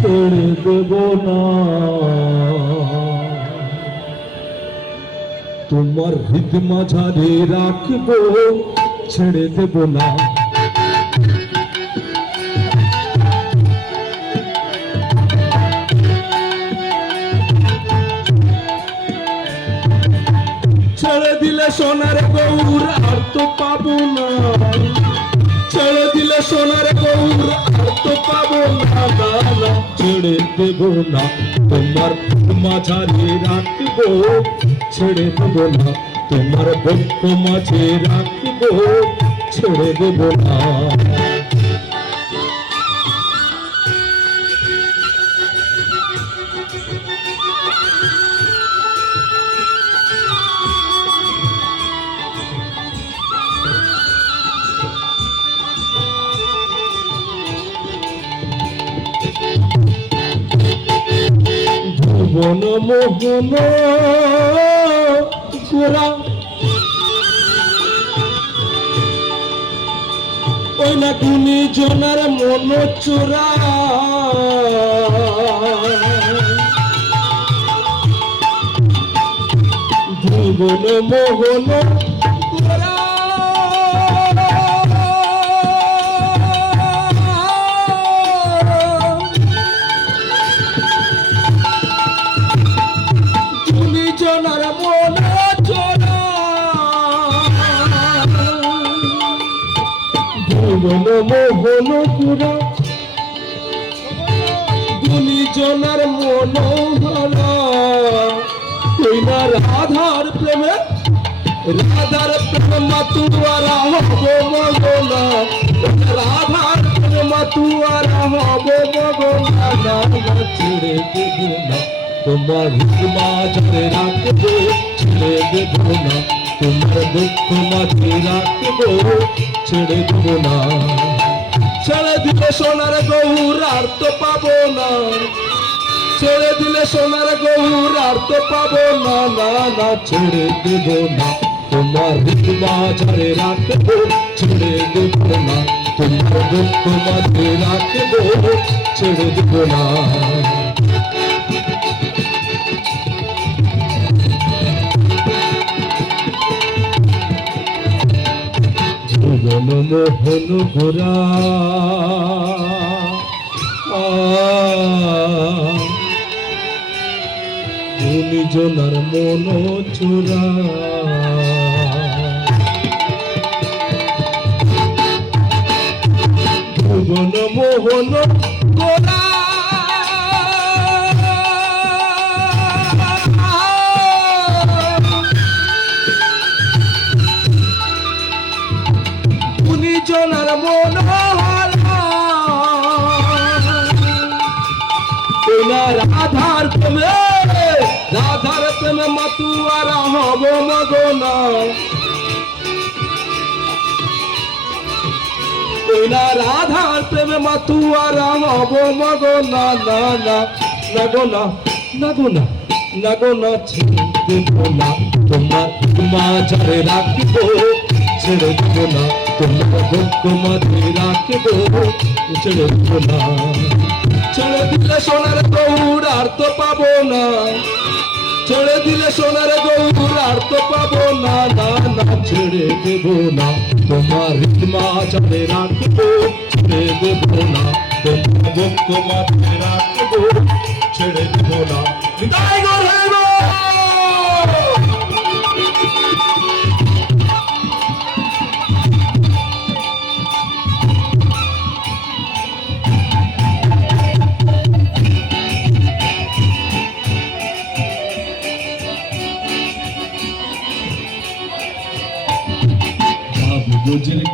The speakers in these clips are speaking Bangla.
ছেড়ে দেব না। তোমার হৃদ মাঝারে রাখব, ছেড়ে দেব না। ছেড়ে দিলে সোনার গৌর আর তো পাবো না। ছেড়ে দেব না, তোমার মাঝারে রাখব, ছেড়ে দেব না, তোমার বক্ষ মাঝে রাখব, ছেড়ে দেব না। ভুবন মোহন গোরা ওই না কুনি জনার মন চোরা। ভুবন মোহন ভুবন মোহন পুরা। গুনি জনার মন হারা তুই না রাধার প্রেমে, রাধার প্রেম মাতুয়ারা হব মগনা। রাধার প্রেম মাতুয়ারা হব মগনা। না ছেড়ে দেব না তোমার রাখব, ছেড়ে দেব না তোমার দুঃখ মাঝে রাখব ছেড়ে দেব না। ছেড়ে দিলে সোনার গৌর আর তো পাবো না। ছেড়ে দিলে সোনার গৌর আর তো পাবো না। না না, ছেড়ে দেব না। তোমার হিকমা ঝরে রাখব, ছেড়ে দেব না। তোমার দুঃখ মাঝে রাখব, ছেড়ে দেব না। ভুবন মোহন গোরা। জনার মন চোরা ভুবন মোহন মন তোমার রাধার প্রেমে রাধার প্রেমে মাতুয়ারা হব মগনা কইনা রাধার প্রেমে মাতুয়ারা হব মগনা না না না। গো না না না না না না। তোমার মাঝারে রাখব ছেড়ে দেব না তোমার দুঃখ মাঝে রাখব। ছেড়ে দেব না ছেড়ে দিলে সোনার গৌর আর তো পাবো না। ছেড়ে দিলে সোনার গৌর আর তো পাবো না। না না, ছেড়ে দেব না, তোমার রিতমা চাঁদে রাখব, ছেড়ে দেব না, তোমার বক্ষ মাঠে রাখব, ছেড়ে দেব না।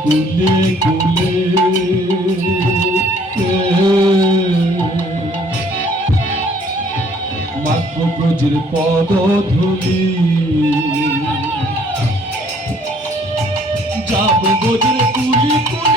কুলে কুলে মাত্র ব্রজের পদ ধুলি যাব ব্রজের কুলি কুলি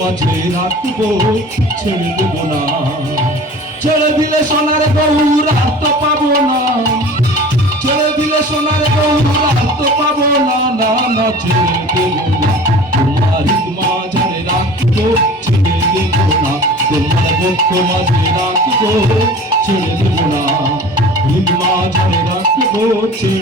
মাঝে রাখব, ছেড়ে দেবো না। ছেড়ে দিলে সোনার গৌর আর তো পাবো না। ছেড়ে দিলে সোনার গৌর আর তো পাবো না না না, ছেড়ে দেবো না। তোমার মাঝে রাখব, ছেড়ে দেবো না। তোমার বুক মাঝে রাখব, ছেড়ে দেবো না। হিন্দ মাঝে রাখব, ছেড়ে